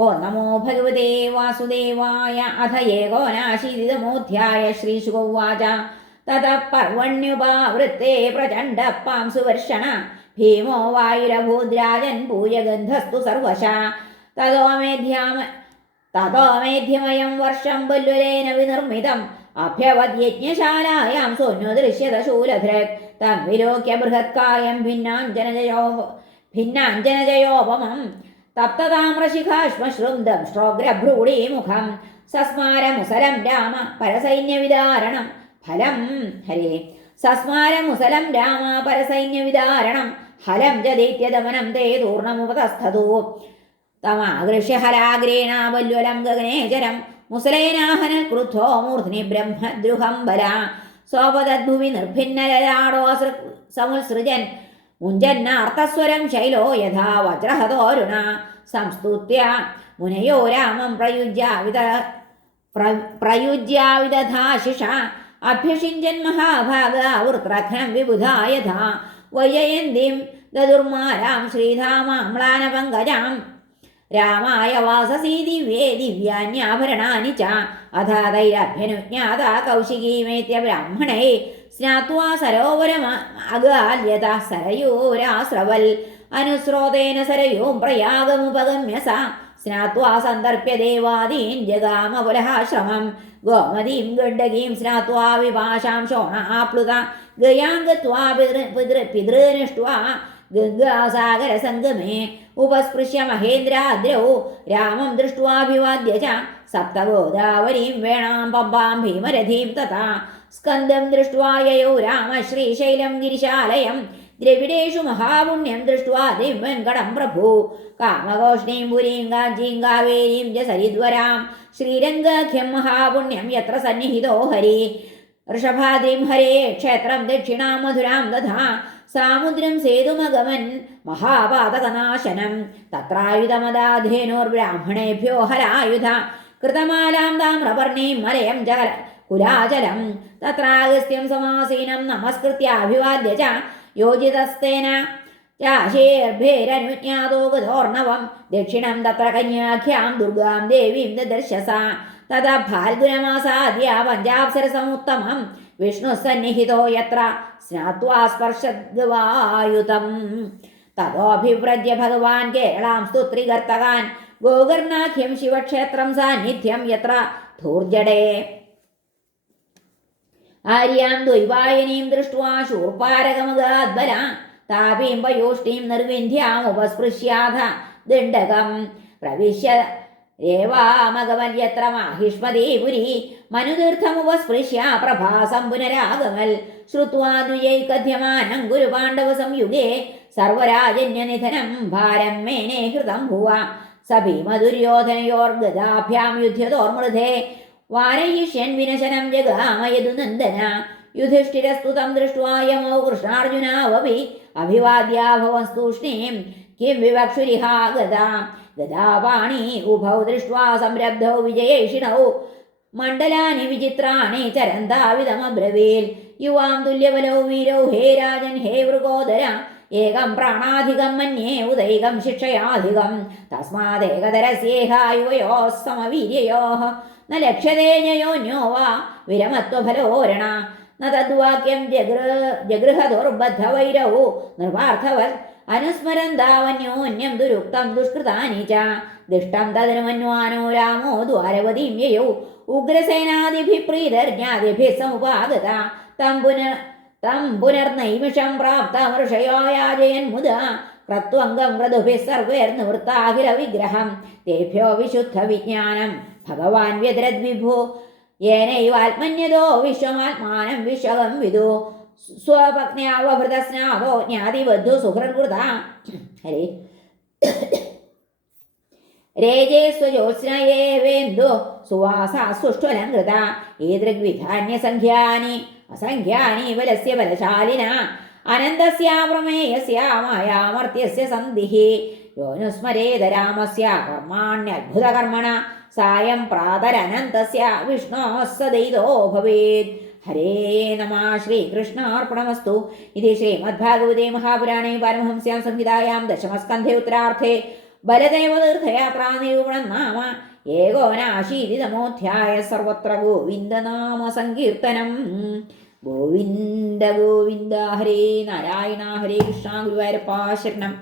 ഓ നമോ ഭഗവതേ വാസുദേവായ അഥ ഏകോനാശീതമോധ്യായ ശ്രീശുഗോവാച തത പർവണ്യുപാവൃത്തെ പ്രചണ്ഡ പാംസുവർഷണ ഭീമോ വായുരഭൂദ്രാജൻ പൂജഗന്ധസ്തു സർവശ. തതോ മേധ്യാമ തതോ മേധ്യമയം വർഷം ബല്ലുലേന വിനിർമ്മിതം. അഭ്യവദ്യജ്ഞശാലായാം സോന്യുദൃശ്യത ശൂലധൃക് തം വിലോക്യ ബൃഹത്കായം ഭിന്നാഞ്ജനജയോ ഭിന്നാഞ്ജനജയോപമം. തപ്തതാമ്രശിഖാശ്മശ്രുന്ദം ശ്രോഗ്രഭ്രൂഢീമുഖം സസ്മാരമുസലം രാമ പരസൈന്യവിദാരണം ഫലം ഹരേ. സസ്മാരമുസലം രാമ പരസൈന്യവിദാരണം ഹലം ജദൈത്യദമനം തേ തൂർണമുപതസ്ഥതു. തമാകൃഷ്യ ഹരാഗ്രേണ വല്വലം ഗഗനേചരം മുസലേനാഹന ക്രുദ്ധോ മൂർധ്നി ബ്രഹ്മദ്രുഹം ബല സ്വപദദ്ഭുവി നിർഭിന്നലരാടോ സമുത്സൃജൻ മുഞ്ചന്നാർത്ഥസ്വരം ശൈലോ യഥാ വജ്രഹതോരുണ. സംസ്തുത്യ മുനയോ രാമം പ്രയുജ്യാവിത പ്ര പ്രയുജ്യാവിദധാശിഷ അഭ്യഷിഞ്ചൻ മഹാഭാഗ വൃത്രഘ്നം വിബുധായഥ വൈജയന്തിം ദദുർമാരാം ശ്രീധാമാമ്ലാനപങ്കജാം രാമായ വാസസി ദിവ്യേ ദിവ്യാന്യാഭരണാനി ച അഥാതൈരഭ്യനുജ്ഞാത കൗശികീമേത്യ ബ്രാഹ്മണേ സ്നാത്വാ സരോവരമഗാല്യത സരയോരാസ്രവൽ അനുസ്രോതേന സരയോം പ്രയാഗമുപഗമ്യ സ സ്നാത്വാ സന്ദർപ്യ ദേവാദീൻ ജഗാമ പുലഹാശ്രമം ഗോമതീം ഗണ്ഡകീം സ്നാത്വാ വിഭാഷാം ശോണ ആപ്ലുത. ഗയാം ഗത്വാ പിതൃ പിതൃ പിതൃനിഷ്ട്വാ ഗംഗാസാഗരസംഗമേ. ഉപസ്പൃശ്യ മഹേന്ദ്രാദ്രൗ. രാമം ദൃഷ്ട്വാഭിവാദ്യ ച. സപ്തഗോദാവരീം വേണാം പമ്പാം ഭീമരഥീം തഥാ. സ്കന്ദം दृष्ट्वा രാമ ശ്രീശൈലം ഗിരിശാലയം. ദ്രവിഡേഷു മഹാപുണ്യം ദൃഷ്ട്വാ ദിവ്യങ്കടം പ്രഭു. കാമഘോഷ്ണീം പുരീം കാഞ്ചീം കാവേരീം ച സരിദ്വരാം. ശ്രീരംഗാഖ്യം മഹാപുണ്യം യത്ര സന്നിഹിതോ ഹരി. ഋഷഭാദ്രിം ഹരേ ക്ഷേത്രം ദക്ഷിണാം മധുരാം ദധാ സാമുദ്രം സേതുമഗമൻ മഹാപാതകനാശനം. തത്രായുധമദാധേനോർബ്രാഹ്മണേഭ്യോ ഹരായുധ. കൃതമാലാം താമ്രപർണീം മലയം ജല കുലാചലം തത്രാഗസ്ത്യം സമാസീനം നമസ്കൃത്യാഭിവാദ്യ ച. യോജിതസ്തേന ചാശേർഭേരനുജ്ഞാതോ ഗതോർണവം. ദക്ഷിണം തത്ര കന്യാഖ്യാം ദുർഗാം ദേവീം ദർശസ തഥാ ഫാൽഗുനമാസാദ്യ പഞ്ചാപ്സരസമുത്തമം. വിഷ്ണുസന്നിഹിതോ യത്ര സ്നാത്വാ സ്പർശദ്വായുതം തതോഭിവ്രജ്യ ഭഗവാൻ കേരളാം സ്തുത്രികർത്തകാൻ ഗോകർണാഖ്യം ശിവക്ഷേത്രം സാന്നിധ്യം യത്ര ധൂർജടേ. ആര്യാം ദ്വൈവായനീം ദൃഷ്ട്വാ ശൂർപ്പാരകമഗാദ്ബല താപീം പയോഷ്ടീം നിർവിന്ധ്യാമുപസ്പൃശ്യാധ ദണ്ഡകം. പ്രവിശ്യ രേവാമഗമല്യത്ര മാഹിഷ്മതീപുരി മനുതീർത്ഥമുപസ്പൃശ്യ പ്രഭാസം പുനരാഗമൽ ശ്രുത്വാ ദ്വിജൈകധ്യമാനം ഗുരുപാണ്ഡവ സംയുഗേ. സർവരാജന്യനിധനം ഭാരം മേനേ ഹൃതം ഭുവ. സഭീമദുര്യോധനയോർഗദാഭ്യാം യുദ്ധ്യതോർമൃധേ വാരയിഷ്യൻ വിനശനം ജഗാമയതു നന്ദന. യുധിഷ്ഠിരസ്തുതം ദൃഷ്ട്വാ യമോ കൃഷ്ണാർജുനാവപി. അഭിവാദ്യാഭവസ്തൂഷ്ണീം കിം വിവക്ഷുരിഹാ ഗതാ उभौ ദൃഷ്ട്വാ സംരബ്ധൗ വിജയേഷിണൗ. മണ്ഡലാനി വിചിത്രാണി ചരന്താവിധമബ്രവീൽ. യുവാം തുല്യബലൗ വീരൗ ഹേ രാജൻ ഹേ വൃഗോദര ഏകം പ്രാണാധികം മന്യേ ഉദൈകം ശിക്ഷയാധികം. തസ്മാദേകതരസ്യേഹായുവയോ സമവീര്യയോ ന ലക്ഷ്യതേ ജയോന്യോ വാ വിരമത്വഫലോരണ ന തദ്വാക്യം ജഗൃ ജഗൃഹദുർബദ്ധവൈരൗ നിർവാർത്ഥവൽ അനുസ്മരന്താവന്യോന്യം ദുരുക്തം ദുഷ്കൃതാനി ച. ദുഷ്ടം തദനുമന്വാനോ രാമോ ദ്വാരവതീം യയൗ. ഉഗ്രസേനാദിഭിः പ്രീതർജ്ഞാതിഭിः സമുപാഗത. തം പുനർ തം പുനർനൈമിഷം പ്രാപ്ത മൃഷയോ യാജയൻ മുദാ. ക്രത്വംഗം ക്രതുഭിः സർവൈർനിവൃത്താഖില വിഗ്രഹം തേഭ്യോ വിശുദ്ധ വിജ്ഞാനം. ഭഗവാൻ വ്യദ്രദ്വിഭു യേനൈവാത്മന്യതോ വിശ്വമാത്മാനം വിശ്വകം വിദു. സ്വപത്ന്യാവഭൃതസ്നാതോ ജ്ഞാതിബദ്ധു സുഹൃത്കൃത ഹരേ. രേജേ സ്വജോത്സ്നയേവേന്ദു സുവാസാസുഷ്വലങ്കൃത ഈദൃഗ്വിധാന്യസംഖ്യാനി അസംഖ്യാനി ബലസ്യ ബലശാലിന. അനന്തസ്യാപ്രമേയസ്യ മായാമർത്യസ്യ സന്ധിഃ യോനുസ്മരേത രാമസ്യ കർമാണ്യത്ഭുതകർമ്മണ സായം പ്രാതരനന്തസ്യ വിഷ്ണോ സദൈതോ ഭവേത്. ഹരേ നമ ശ്രീകൃഷ്ണാർപ്പണമസ്തു. ഇത് ശ്രീമദ്ഭാഗവതേ മഹാപുരാണേ പരമഹംസ്യാം സംഹിതായാം ദശമസ്കന്ധേ ഉത്തരാർത്ഥേ. ബലദേവതീർത്ഥയാത്രാനിരൂപണം തീർത്ഥയാത്രാ നിരൂപണം നാമ ഏകോനാശീതിതമോധ്യായ സർവത്ര ഗോവിന്ദനാമ സങ്കീർത്തനം. ഗോവിന്ദ ഗോവിന്ദ ഹരേ നാരായണ ഹരേ കൃഷ്ണ ഗുരുവായൂരപ്പ ശരണം.